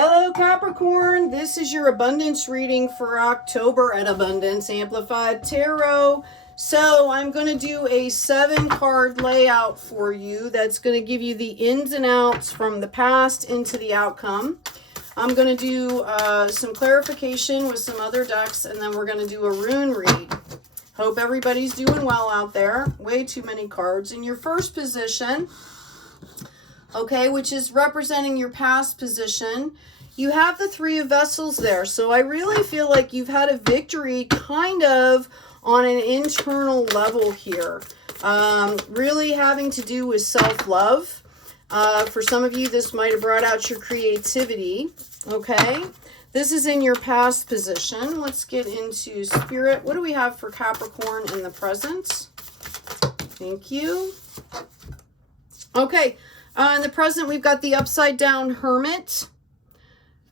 Hello Capricorn, this is your abundance reading for October at Abundance Amplified Tarot. So I'm going to do a 7-card layout for you that's going to give you the ins and outs from the past into the outcome. I'm going to do some clarification with some other decks, and then we're going to do a rune read. Hope everybody's doing well out there. Way too many cards. In your first position, okay, which is representing your past position, you have the Three of Vessels there. So I really feel like you've had a victory kind of on an internal level here. Really having to do with self-love. For some of you, this might have brought out your creativity, okay? This is in your past position. Let's get into Spirit. What do we have for Capricorn in the present? Thank you. Okay. In the present, we've got the upside down Hermit.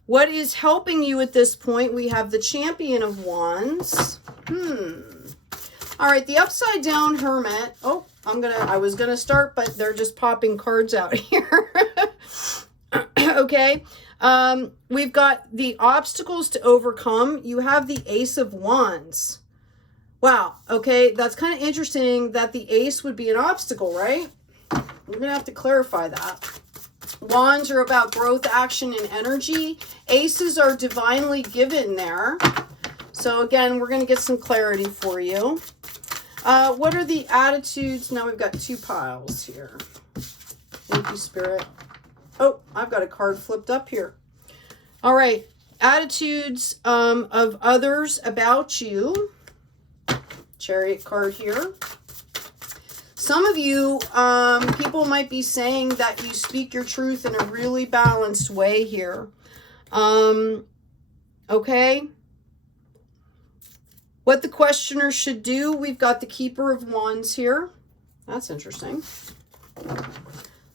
What is helping you at this point? We have the Champion of Wands. All right, the upside down Hermit. Oh, I was gonna start, but they're just popping cards out here. Okay. We've got the obstacles to overcome. You have the Ace of Wands. Wow. Okay, that's kind of interesting that the Ace would be an obstacle, right? We're going to have to clarify that. Wands are about growth, action, and energy. Aces are divinely given there. So again, we're going to get some clarity for you. What are the attitudes? Now we've got 2 piles here. Thank you, Spirit. Oh, I've got a card flipped up here. All right. Attitudes of others about you. Chariot card here. Some of you, people might be saying that you speak your truth in a really balanced way here. Okay. What the questioner should do, we've got the Keeper of Wands here. That's interesting.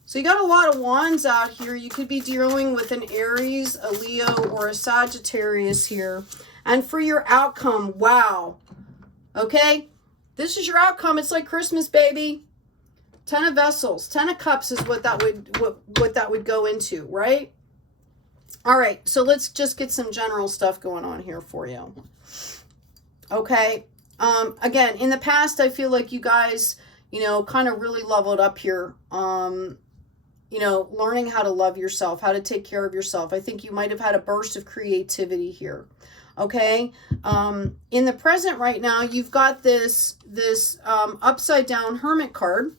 So you got a lot of wands out here. You could be dealing with an Aries, a Leo, or a Sagittarius here. And for your outcome, wow. Okay. This is your outcome. It's like Christmas, baby. 10 of Vessels. 10 of Cups is what that would go into, right? All right. So let's just get some general stuff going on here for you. Okay. Again, in the past, I feel like you guys, kind of really leveled up here. Learning how to love yourself, how to take care of yourself. I think you might have had a burst of creativity here. Okay. In the present right now, you've got this upside down Hermit card.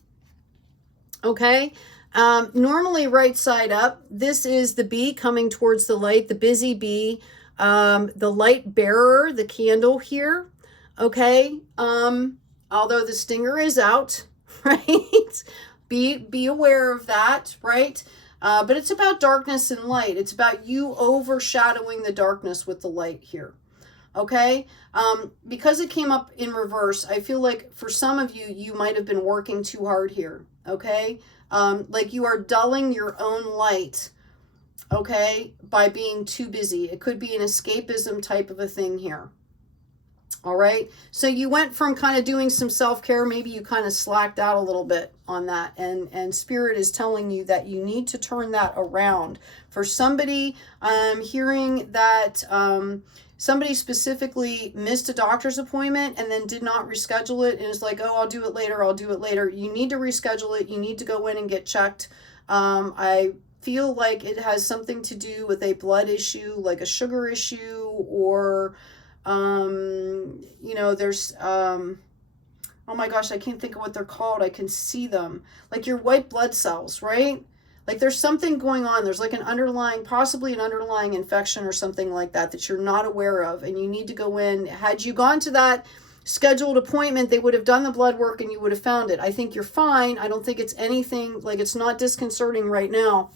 Okay. Normally right side up, this is the bee coming towards the light, the busy bee, the light bearer, the candle here. Okay. Although the stinger is out, right? Be aware of that, right? But it's about darkness and light. It's about you overshadowing the darkness with the light here. Okay? Because it came up in reverse, I feel like for some of you, you might have been working too hard here. Okay? Like you are dulling your own light, okay, by being too busy. It could be an escapism type of a thing here. All right. So you went from kind of doing some self-care. Maybe you kind of slacked out a little bit on that. And Spirit is telling you that you need to turn that around. For somebody, I'm hearing that somebody specifically missed a doctor's appointment and then did not reschedule it. And is like, oh, I'll do it later. I'll do it later. You need to reschedule it. You need to go in and get checked. I feel like it has something to do with a blood issue, like a sugar issue, or there's oh my gosh, I can't think of what they're called. I can see them, like your white blood cells, right? Like there's something going on. There's like possibly an underlying infection or something like that you're not aware of, and you need to go in. Had you gone to that scheduled appointment, they would have done the blood work and you would have found it. I think you're fine. I don't think it's anything, like it's not disconcerting right now,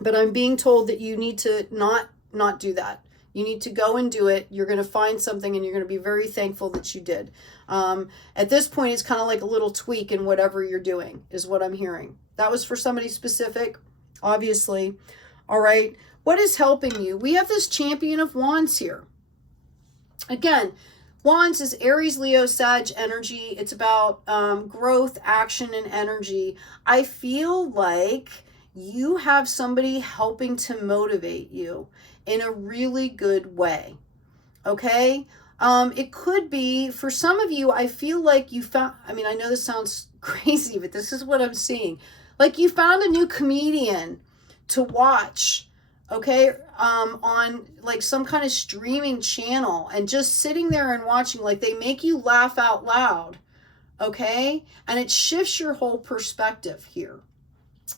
but I'm being told that you need to not do that. You need to go and do it. You're going to find something and you're going to be very thankful that you did. At this point, it's kind of like a little tweak in whatever you're doing is what I'm hearing. That was for somebody specific, obviously. All right. What is helping you? We have this Champion of Wands here. Again, Wands is Aries, Leo, Sag energy. It's about growth, action, and energy. I feel like you have somebody helping to motivate you in a really good way. Okay? It could be, for some of you, I feel like you found, I mean, I know this sounds crazy, but this is what I'm seeing. Like you found a new comedian to watch, okay, on like some kind of streaming channel, and just sitting there and watching, like they make you laugh out loud, okay? And it shifts your whole perspective here.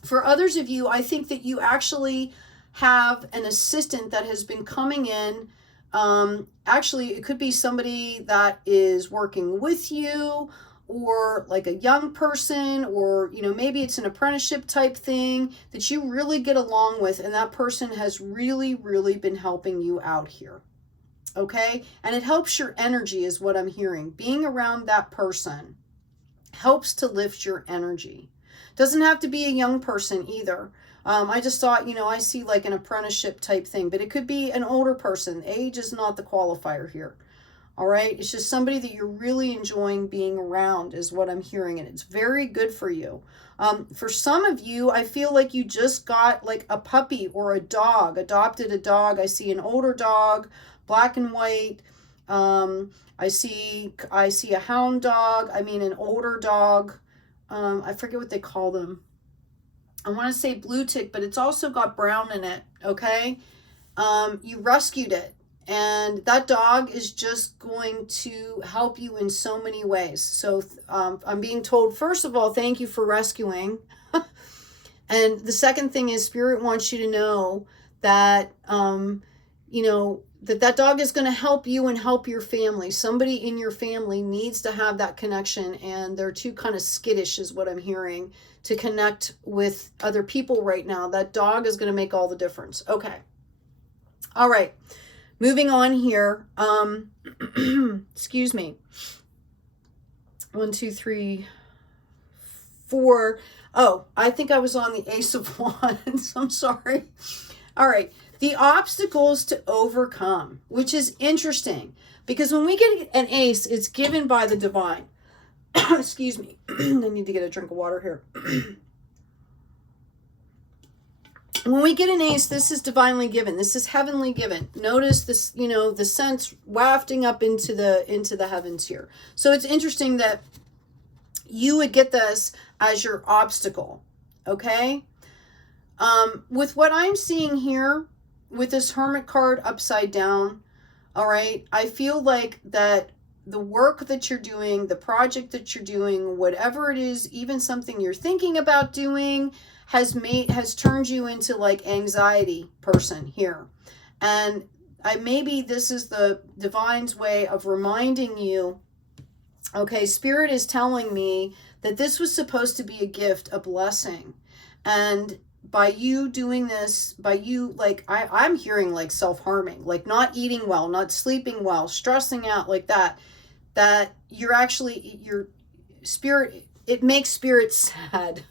For others of you, I think that you actually have an assistant that has been coming in. Actually, it could be somebody that is working with you, or like a young person, or, you know, maybe it's an apprenticeship type thing that you really get along with, and that person has really, really been helping you out here. Okay? And it helps your energy is what I'm hearing. Being around that person helps to lift your energy. Doesn't have to be a young person either. I just thought, you know, I see like an apprenticeship type thing, but it could be an older person. Age is not the qualifier here. All right. It's just somebody that you're really enjoying being around is what I'm hearing. And it's very good for you. For some of you, I feel like you just got like a puppy or a dog, adopted a dog. I see an older dog, black and white. I see a hound dog. I mean, an older dog. I forget what they call them. I want to say blue tick, but it's also got brown in it, okay? You rescued it, and that dog is just going to help you in so many ways. So I'm being told, first of all, thank you for rescuing. And the second thing is Spirit wants you to know that, you know, that dog is going to help you and help your family. Somebody in your family needs to have that connection, and they're too kind of skittish is what I'm hearing to connect with other people right now. That dog is going to make all the difference. Okay. All right. Moving on here. Excuse me. 1, 2, 3, 4. Oh, I think I was on the Ace of Wands. I'm sorry. All right. The obstacles to overcome, which is interesting because when we get an ace, it's given by the divine. Excuse me. I need to get a drink of water here. When we get an ace, this is divinely given. This is heavenly given. Notice this, you know, the sense wafting up into the heavens here. So it's interesting that you would get this as your obstacle. Okay. With what I'm seeing here, with this Hermit card upside down, all right, I feel like that the work that you're doing, the project that you're doing, whatever it is, even something you're thinking about doing, has turned you into like anxiety person here. And maybe this is the divine's way of reminding you, okay, Spirit is telling me that this was supposed to be a gift, a blessing. And by you doing this, by you, like, I'm hearing like self-harming, like not eating well, not sleeping well, stressing out like that you're actually, your Spirit, it makes Spirit sad.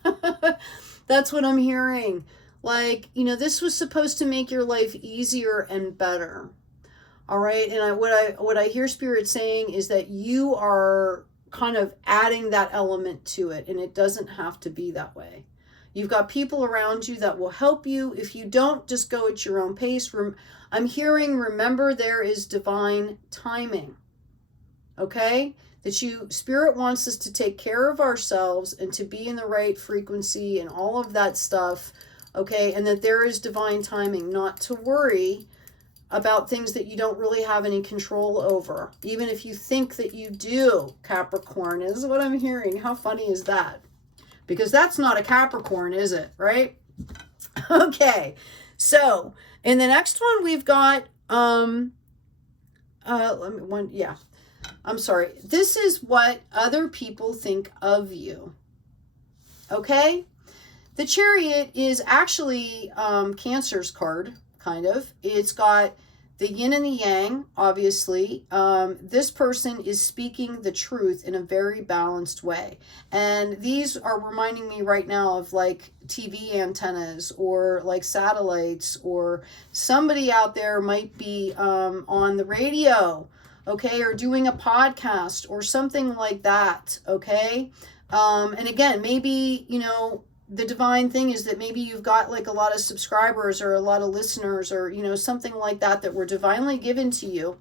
That's what I'm hearing. Like, you know, this was supposed to make your life easier and better. All right. And what I hear Spirit saying is that you are kind of adding that element to it, and it doesn't have to be that way. You've got people around you that will help you. If you don't, just go at your own pace. I'm hearing, remember, there is divine timing. Okay? That Spirit wants us to take care of ourselves and to be in the right frequency and all of that stuff. Okay? And that there is divine timing, not to worry about things that you don't really have any control over. Even if you think that you do, Capricorn, is what I'm hearing. How funny is that? Because that's not a Capricorn, is it? Right? Okay. So in the next one, we've got, I'm sorry. This is what other people think of you. Okay. The Chariot is actually, Cancer's card, kind of. It's got the yin and the yang, obviously. This person is speaking the truth in a very balanced way. And these are reminding me right now of like TV antennas or like satellites, or somebody out there might be on the radio, okay, or doing a podcast or something like that, okay? And again, maybe, you know, the divine thing is that maybe you've got like a lot of subscribers or a lot of listeners or, you know, something like that that were divinely given to you.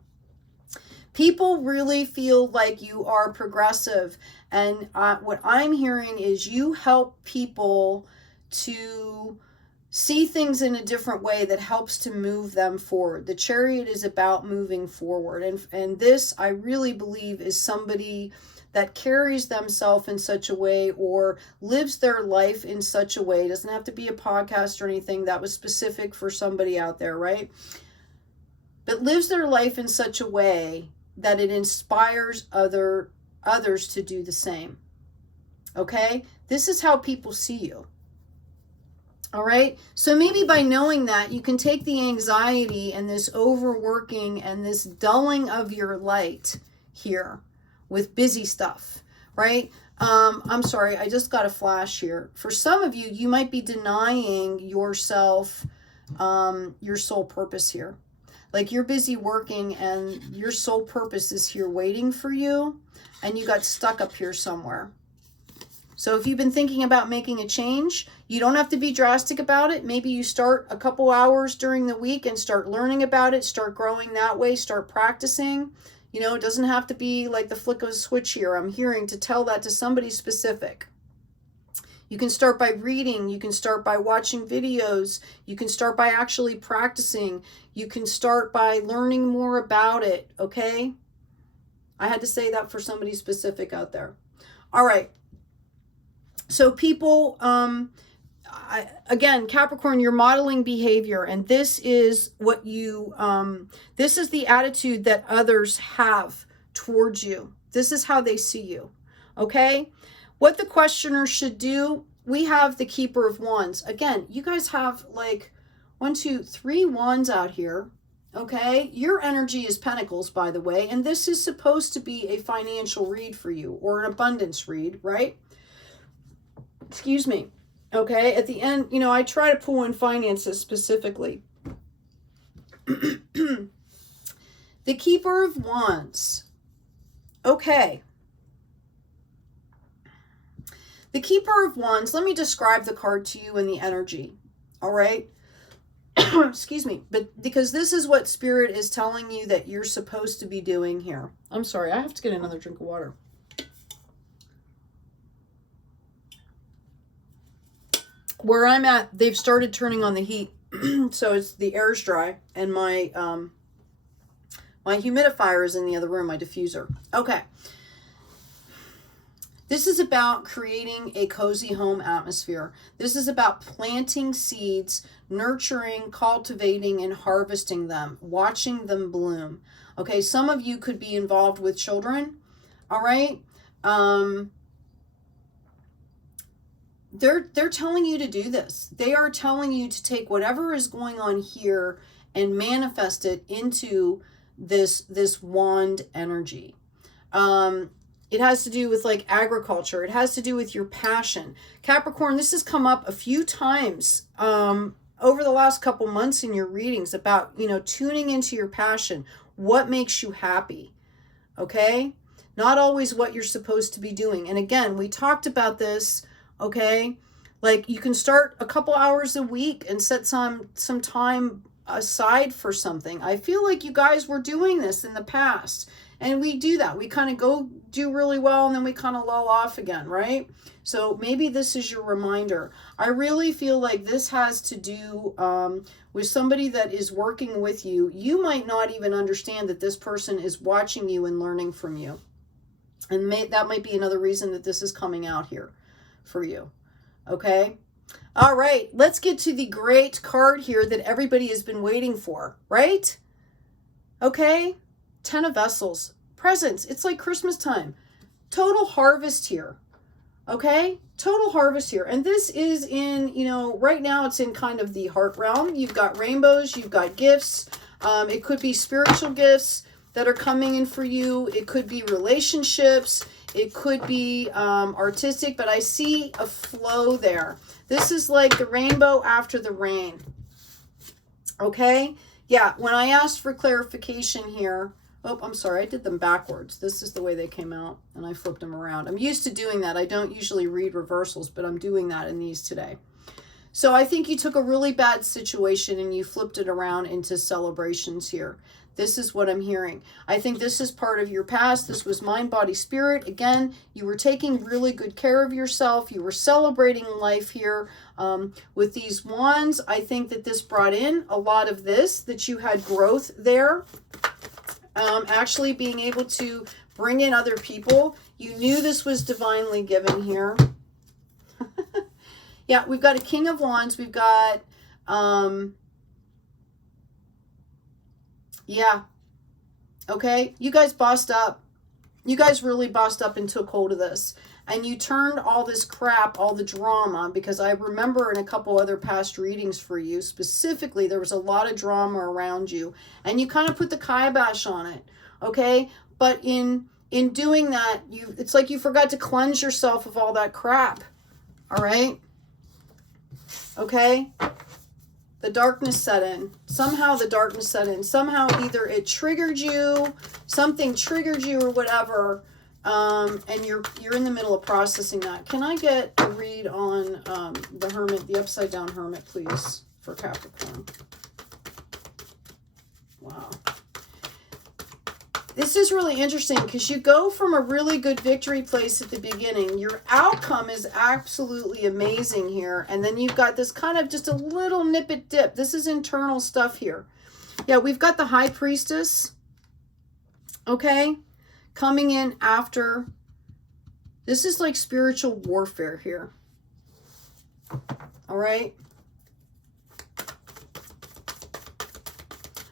People really feel like you are progressive. And what I'm hearing is you help people to see things in a different way that helps to move them forward. The Chariot is about moving forward. And this, I really believe, is somebody that carries themselves in such a way or lives their life in such a way. It doesn't have to be a podcast or anything. That was specific for somebody out there, right? But lives their life in such a way that it inspires others to do the same. Okay? This is how people see you. All right? So maybe by knowing that, you can take the anxiety and this overworking and this dulling of your light here with busy stuff, right? I'm sorry, I just got a flash here. For some of you, you might be denying yourself your soul purpose here. Like you're busy working and your soul purpose is here waiting for you and you got stuck up here somewhere. So if you've been thinking about making a change, you don't have to be drastic about it. Maybe you start a couple hours during the week and start learning about it, start growing that way, start practicing. You know, it doesn't have to be like the flick of a switch here. I'm hearing to tell that to somebody specific. You can start by reading. You can start by watching videos. You can start by actually practicing. You can start by learning more about it, okay? I had to say that for somebody specific out there. All right. So people, again, Capricorn, you're modeling behavior, and this is what you, this is the attitude that others have towards you. This is how they see you, okay? What the questioner should do, we have the Keeper of Wands. Again, you guys have like 1, 2, 3 wands out here, okay? Your energy is Pentacles, by the way, and this is supposed to be a financial read for you or an abundance read, right? Excuse me. Okay, at the end, you know, I try to pull in finances specifically. The Keeper of Wands. Okay. The Keeper of Wands, let me describe the card to you in the energy. All right? Excuse me. But because this is what Spirit is telling you that you're supposed to be doing here. I'm sorry, I have to get another drink of water. Where I'm at, they've started turning on the heat. So it's the air's dry and my my humidifier is in the other room, my diffuser. Okay. This is about creating a cozy home atmosphere. This is about planting seeds, nurturing, cultivating, and harvesting them, watching them bloom. Okay, some of you could be involved with children, all right? They're telling you to do this. They are telling you to take whatever is going on here and manifest it into this wand energy. It has to do with like agriculture. It has to do with your passion. Capricorn, this has come up a few times over the last couple months in your readings about, you know, tuning into your passion. What makes you happy? Okay? Not always what you're supposed to be doing. And again, we talked about this. Okay, like you can start a couple hours a week and set some time aside for something. I feel like you guys were doing this in the past, and we do that. We kind of go do really well, and then we kind of lull off again, right? So maybe this is your reminder. I really feel like this has to do with somebody that is working with you. You might not even understand that this person is watching you and learning from you. And that might be another reason that this is coming out here for you. Okay. All right. Let's get to the great card here that everybody has been waiting for, right? Okay. 10 of Vessels. Presents. It's like Christmas time. Total harvest here. Okay. Total harvest here. And this is in, you know, right now it's in kind of the heart realm. You've got rainbows. You've got gifts. It could be spiritual gifts that are coming in for you. It could be relationships. It could be artistic, but I see a flow there. This is like the rainbow after the rain. Okay? Yeah, when I asked for clarification here, Oh, I'm sorry. I did them backwards. This is the way they came out, and I flipped them around. I'm used to doing that. I don't usually read reversals, but I'm doing that in these today. So I think you took a really bad situation and you flipped it around into celebrations here. This is what I'm hearing. I think this is part of your past. This was mind, body, spirit. Again, you were taking really good care of yourself. You were celebrating life here. With these wands, I think that this brought in a lot of this, that you had growth there. Actually being able to bring in other people. You knew this was divinely given here. Yeah, we've got a King of Wands. We've got, yeah. Okay, you guys bossed up. You guys really bossed up and took hold of this. And you turned all this crap, all the drama, because I remember in a couple other past readings for you, specifically, there was a lot of drama around you. And you kind of put the kibosh on it, okay? But in doing that, it's like you forgot to cleanse yourself of all that crap, all right? Okay? The darkness set in. Somehow the darkness set in. Somehow either it triggered you, something triggered you or whatever, and you're in the middle of processing that. Can I get a read on the Hermit, the upside down Hermit, please, for Capricorn? Wow. This is really interesting because you go from a really good victory place at the beginning. Your outcome is absolutely amazing here. And then you've got this kind of just a little nip it dip. This is internal stuff here. Yeah, we've got the High Priestess, okay, coming in after. This is like spiritual warfare here. All right.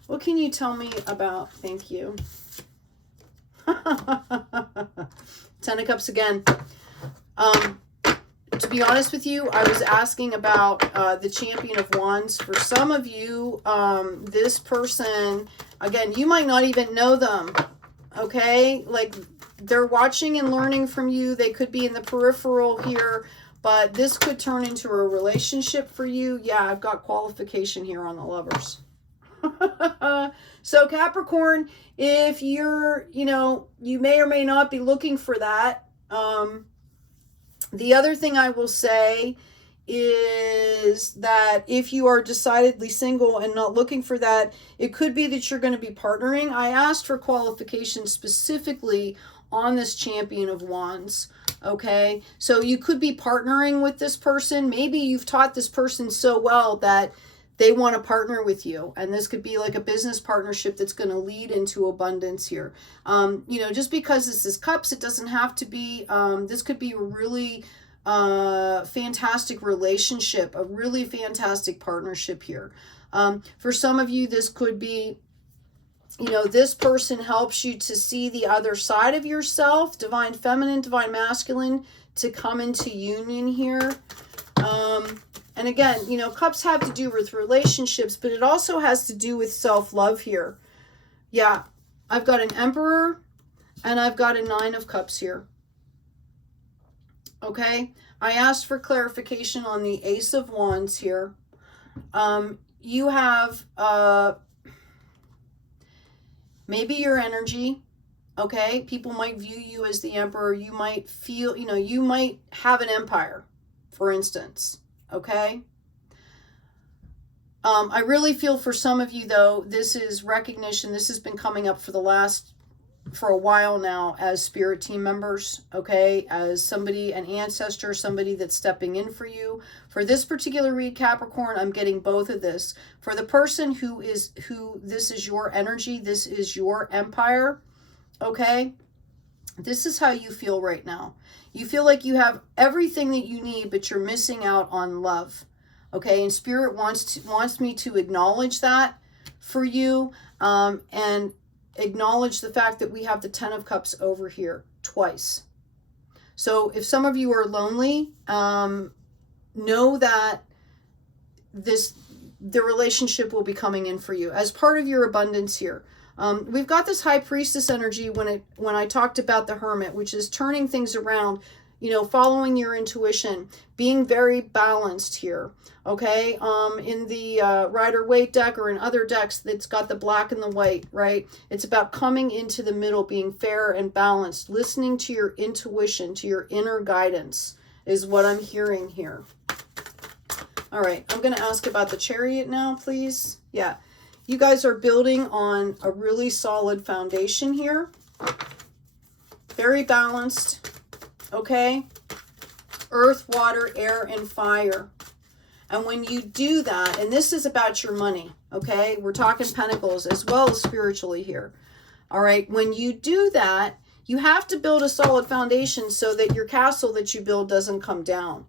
What can you tell me about, thank you. 10 of Cups again. To be honest with you, I was asking about the Champion of Wands. For some of you, this person, again, you might not even know them, okay? Like, they're watching and learning from you. They could be in the peripheral here, but this could turn into a relationship for you. Yeah, I've got qualification here on the Lovers. So Capricorn, if you're, you may or may not be looking for that. The other thing I will say is that if you are decidedly single and not looking for that, it could be that you're going to be partnering. I asked for qualifications specifically on this Champion of Wands. Okay, so you could be partnering with this person. Maybe you've taught this person so well that they want to partner with you, and this could be like a business partnership that's going to lead into abundance here. Just because this is cups, it doesn't have to be. This could be a really fantastic relationship, a really fantastic partnership here. For some of you, this could be, this person helps you to see the other side of yourself, divine feminine, divine masculine, to come into union here. And again, cups have to do with relationships, but it also has to do with self-love here. Yeah, I've got an Emperor and I've got a 9 of Cups here. Okay, I asked for clarification on the Ace of Wands here. You have maybe your energy. Okay, people might view you as the Emperor. You might feel, you might have an empire, for instance. Okay. I really feel for some of you, though, this is recognition. This has been coming up for a while now as spirit team members. Okay. As somebody, an ancestor, somebody that's stepping in for you. For this particular read, Capricorn, I'm getting both of this. For the person who this is your energy, this is your empire. Okay. This is how you feel right now. You feel like you have everything that you need, but you're missing out on love. Okay, and Spirit wants me to acknowledge that for you, and acknowledge the fact that we have the 10 of Cups over here twice. So if some of you are lonely, know that the relationship will be coming in for you as part of your abundance here. We've got this High Priestess energy when I talked about the Hermit, which is turning things around. you know, following your intuition, being very balanced here. Okay, in the Rider-Waite deck or in other decks that's got the black and the white, right? It's about coming into the middle, being fair and balanced, listening to your intuition, to your inner guidance is what I'm hearing here. All right, I'm going to ask about the Chariot now, please. Yeah, you guys are building on a really solid foundation here. Very balanced, okay? Earth, water, air, and fire. And when you do that, and this is about your money, okay? We're talking pentacles as well as spiritually here. All right, when you do that, you have to build a solid foundation so that your castle that you build doesn't come down,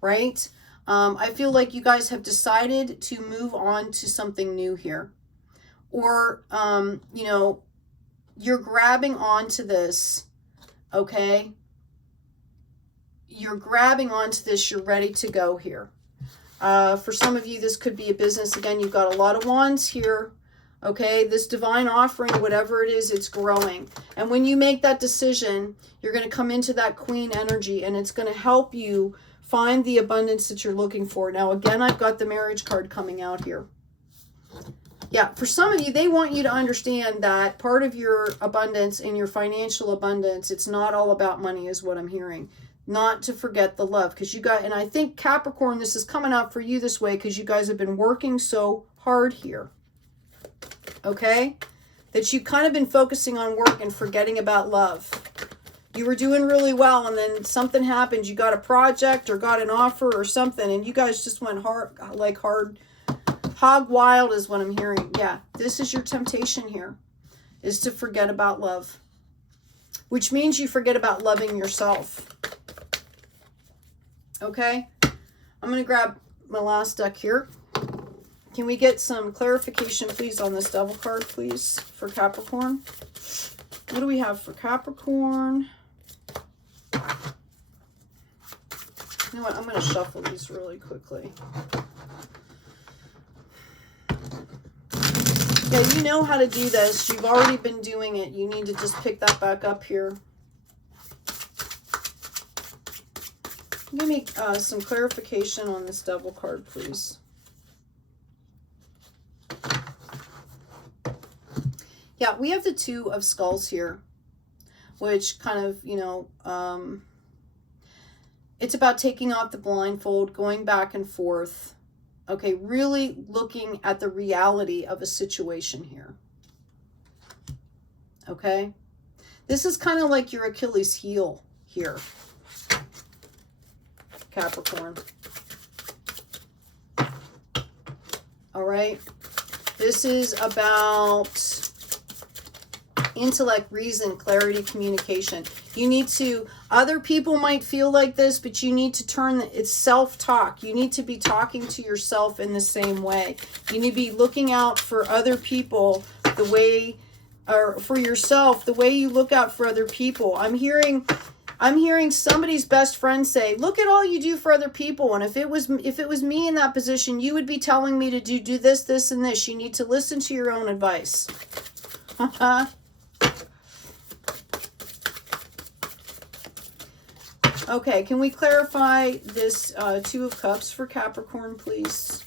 right? I feel like you guys have decided to move on to something new here. Or, you know, you're grabbing onto this, okay? You're grabbing onto this, you're ready to go here. For some of you, this could be a business. Again, you've got a lot of wands here. Okay, this divine offering, whatever it is, it's growing. And when you make that decision, you're going to come into that queen energy, and it's going to help you find the abundance that you're looking for. Now, again, I've got the marriage card coming out here. Yeah, for some of you, they want you to understand that part of your abundance and your financial abundance, it's not all about money is what I'm hearing. Not to forget the love, because you got, and I think Capricorn, this is coming out for you this way because you guys have been working so hard here. Okay? That you've kind of been focusing on work and forgetting about love. You were doing really well, and then something happened. You got a project or got an offer or something, and you guys just went hard, like hard, hog wild is what I'm hearing. Yeah, this is your temptation here, is to forget about love. Which means you forget about loving yourself. Okay, I'm going to grab my last deck here. Can we get some clarification, please, on this Devil card, please, for Capricorn? What do we have for Capricorn? You know what? I'm going to shuffle these really quickly. Yeah, you know how to do this. You've already been doing it. You need to just pick that back up here. Give me some clarification on this Devil card, please. Yeah, we have the Two of Skulls here, which kind of, you know, it's about taking off the blindfold, going back and forth. Okay, really looking at the reality of a situation here. Okay? This is kind of like your Achilles heel here. Capricorn. All right. This is about intellect, reason, clarity, communication. You need to, other people might feel like this, but you need to turn, it's self-talk. You need to be talking to yourself in the same way. You need to be looking out for other people the way, or for yourself, the way you look out for other people. I'm hearing somebody's best friend say, look at all you do for other people. And if it was me in that position, you would be telling me to do this, this, and this. You need to listen to your own advice. Okay, can we clarify this Two of Cups for Capricorn, please?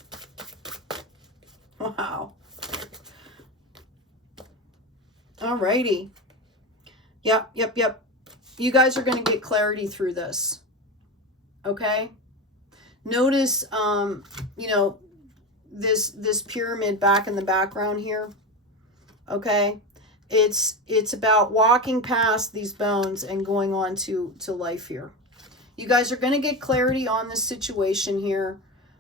Wow. Alrighty. Yep. You guys are going to get clarity through this. Okay? Notice, you know, this pyramid back in the background here. Okay? It's about walking past these bones and going on to life here. You guys are going to get clarity on this situation here.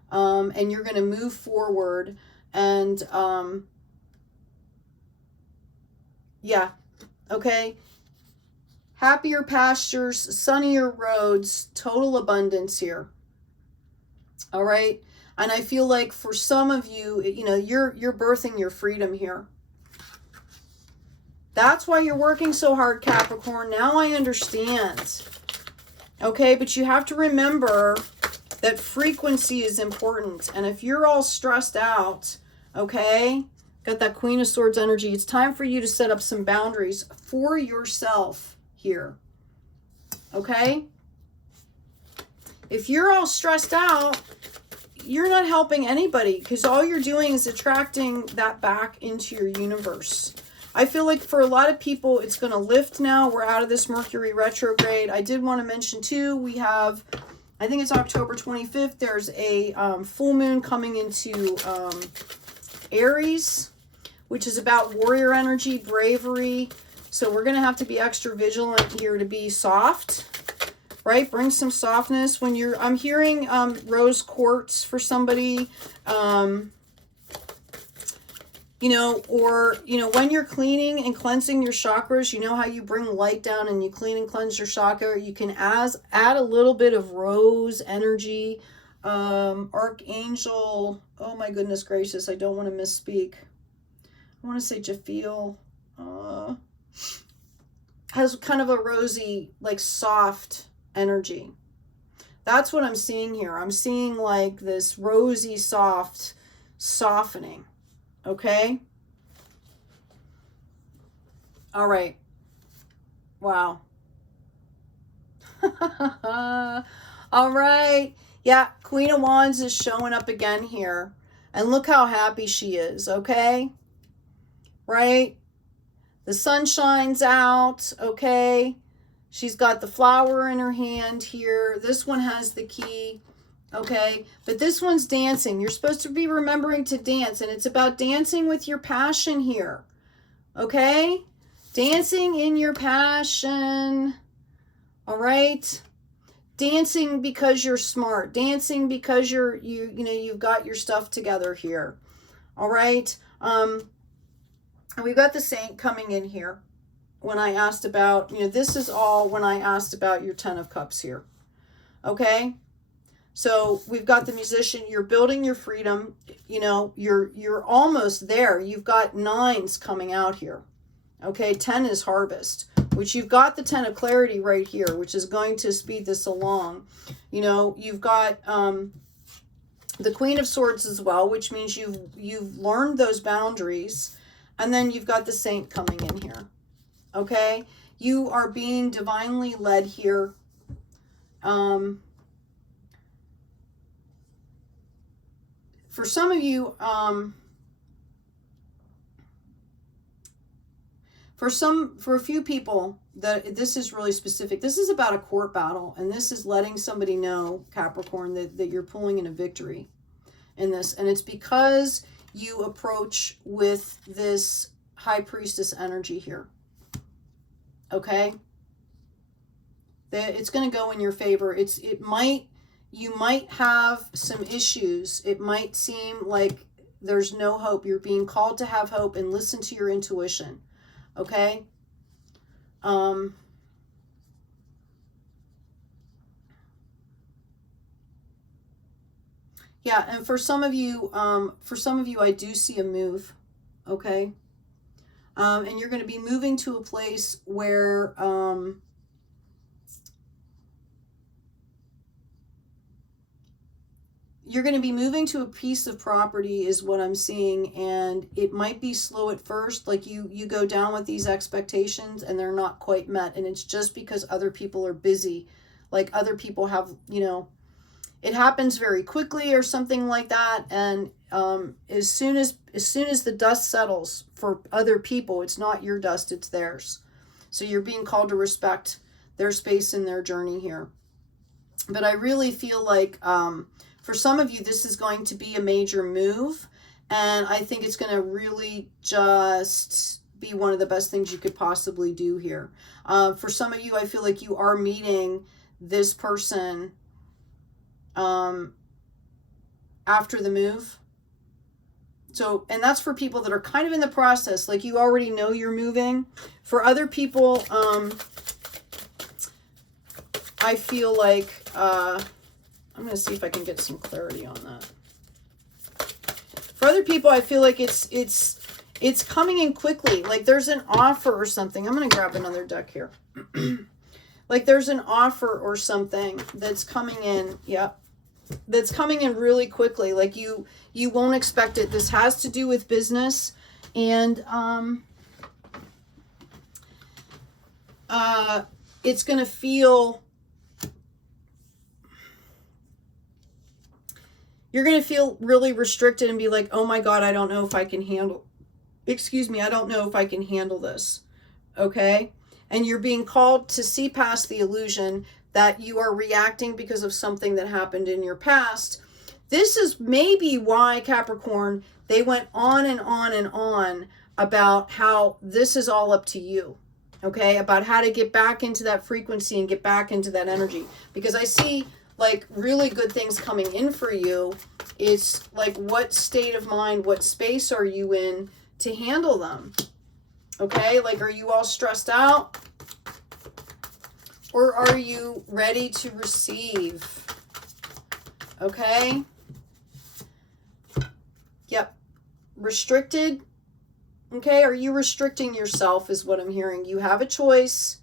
And you're going to move forward. And, yeah. Okay? Happier pastures, sunnier roads, total abundance here. All right? And I feel like for some of you, you know, you're birthing your freedom here. That's why you're working so hard, Capricorn. Now I understand. Okay, but you have to remember that frequency is important. And if you're all stressed out, okay, got that Queen of Swords energy, it's time for you to set up some boundaries for yourself here. Okay? If you're all stressed out, you're not helping anybody, because all you're doing is attracting that back into your universe. I feel like for a lot of people, it's going to lift now. We're out of this Mercury retrograde. I did want to mention too, we have, I think it's October 25th, there's a full moon coming into Aries, which is about warrior energy, bravery. So we're going to have to be extra vigilant here to be soft, right? Bring some softness. When you're, I'm hearing rose quartz for somebody, you know, or, you know, when you're cleaning and cleansing your chakras, you know how you bring light down and you clean and cleanse your chakra. You can add a little bit of rose energy, archangel. Oh my goodness gracious. I don't want to misspeak. I want to say Japhiel, has kind of a rosy, like soft energy. That's what I'm seeing here. I'm seeing like this rosy, soft softening. Okay. All right. Wow. All right. Yeah. Queen of Wands is showing up again here. And look how happy she is. Okay. Right. The sun shines out. Okay. She's got the flower in her hand here. This one has the key. Okay, but this one's dancing. You're supposed to be remembering to dance, and it's about dancing with your passion here. Okay? Dancing in your passion. All right? Dancing because you're smart. Dancing because you've got your stuff together here. All right? And we've got the Saint coming in here. When I asked about, this is all when I asked about your 10 of Cups here. Okay? So we've got the Musician. You're building your freedom. You're almost there. You've got 9s coming out here. Okay, 10 is Harvest, which you've got the 10 of Clarity right here, which is going to speed this along. You've got the Queen of Swords as well, which means you've learned those boundaries. And then you've got the Saint coming in here. Okay, you are being divinely led here. For some of you, for a few people, this is really specific. This is about a court battle, and this is letting somebody know, Capricorn, that you're pulling in a victory in this. And it's because you approach with this High Priestess energy here. Okay? It's going to go in your favor. You might have some issues. It might seem like there's no hope. You're being called to have hope and listen to your intuition. Okay? Yeah, and for some of you, I do see a move. Okay? And you're going to be moving to a place where you're going to be moving to a piece of property is what I'm seeing, and it might be slow at first. Like you go down with these expectations and they're not quite met, and it's just because other people are busy. Like other people have, it happens very quickly or something like that, and as soon as the dust settles for other people, it's not your dust, it's theirs. So you're being called to respect their space and their journey here. But I really feel like for some of you, this is going to be a major move, and I think it's going to really just be one of the best things you could possibly do here. For some of you, I feel like you are meeting this person after the move. So, and that's for people that are kind of in the process, like you already know you're moving. For other people, I feel like, I'm going to see if I can get some clarity on that. For other people, I feel like it's coming in quickly. Like there's an offer or something. I'm going to grab another deck here. Like there's an offer or something that's coming in. Yeah. That's coming in really quickly. Like you won't expect it. This has to do with business, and it's going to feel, You're going to feel really restricted and be like, oh my God, I don't know if I can handle, I don't know if I can handle this. Okay? And you're being called to see past the illusion that you are reacting because of something that happened in your past. This is maybe why, Capricorn, they went on and on and on about how this is all up to you. Okay? About how to get back into that frequency and get back into that energy. Because I see like really good things coming in for you. It's like, what state of mind, what space are you in to handle them? Okay, like, are you all stressed out? Or are you ready to receive? Okay. Yep. Restricted. Okay, are you restricting yourself is what I'm hearing. You have a choice.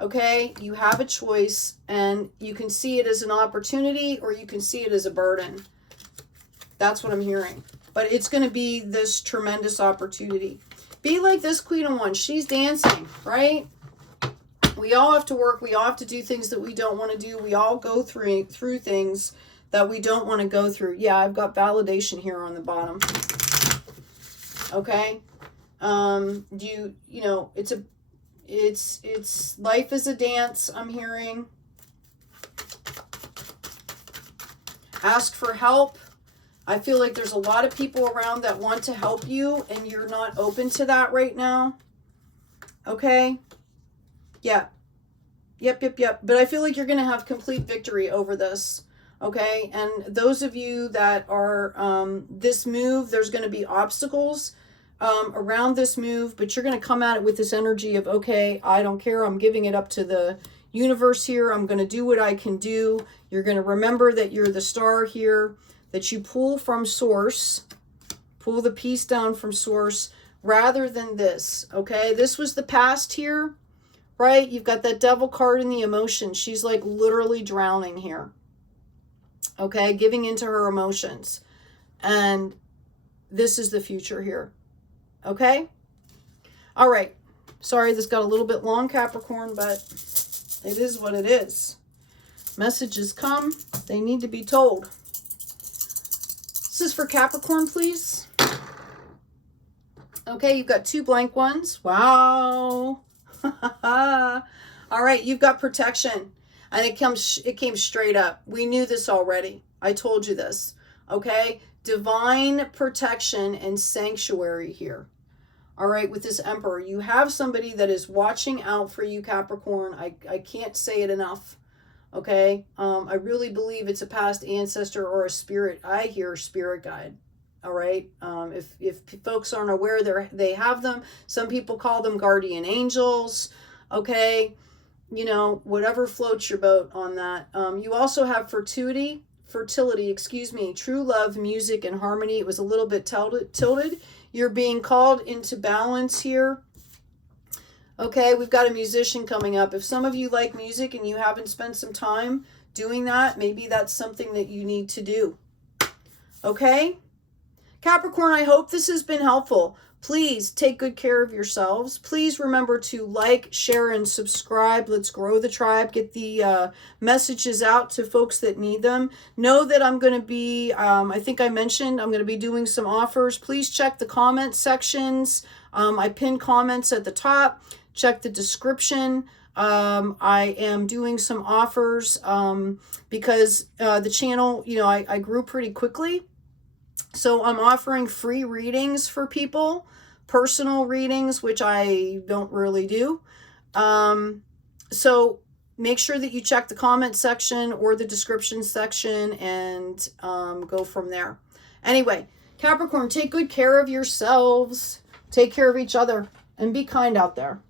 Okay, you have a choice, and you can see it as an opportunity or you can see it as a burden. That's what I'm hearing. But it's going to be this tremendous opportunity. Be like this Queen of Wands. She's dancing, right? We all have to work. We all have to do things that we don't want to do. We all go through things that we don't want to go through. Yeah, I've got validation here on the bottom. Okay? You know, it's life is a dance, I'm hearing. Ask for help. I feel like there's a lot of people around that want to help you and you're not open to that right now. Okay? Yeah. Yep. But I feel like you're going to have complete victory over this. Okay? And those of you that are this move, there's going to be obstacles around this move, but you're going to come at it with this energy of, okay, I don't care. I'm giving it up to the universe here. I'm going to do what I can do. You're going to remember that you're the star here, that you pull from source, pull the piece down from source rather than this. Okay. This was the past here, right? You've got that devil card in the emotion. She's like literally drowning here. Okay. Giving into her emotions. And this is the future here. Okay. All right. Sorry, this got a little bit long, Capricorn, but it is what it is. Messages come. They need to be told. This is for Capricorn, please. Okay, you've got 2 blank ones. Wow. All right, you've got protection. And it came straight up. We knew this already. I told you this. Okay? Divine protection and sanctuary here. All right, with this Emperor, you have somebody that is watching out for you, Capricorn. I can't say it enough. Okay? I really believe it's a past ancestor or a spirit. I hear spirit guide. All right? If folks aren't aware, they have them. Some people call them guardian angels. Okay? You know, whatever floats your boat on that. You also have fertility, true love, music, and harmony. It was a little bit tilted. You're being called into balance here. Okay, we've got a musician coming up. If some of you like music and you haven't spent some time doing that, maybe that's something that you need to do. Okay? Capricorn, I hope this has been helpful. Please take good care of yourselves. Please remember to like, share, and subscribe. Let's grow the tribe. Get the messages out to folks that need them. Know that I'm going to be, I think I mentioned, I'm going to be doing some offers. Please check the comment sections. I pinned comments at the top. Check the description. I am doing some offers because the channel, you know, I grew pretty quickly. So I'm offering free readings for people, personal readings, which I don't really do. So make sure that you check the comment section or the description section and go from there. Anyway, Capricorn, take good care of yourselves. Take care of each other and be kind out there.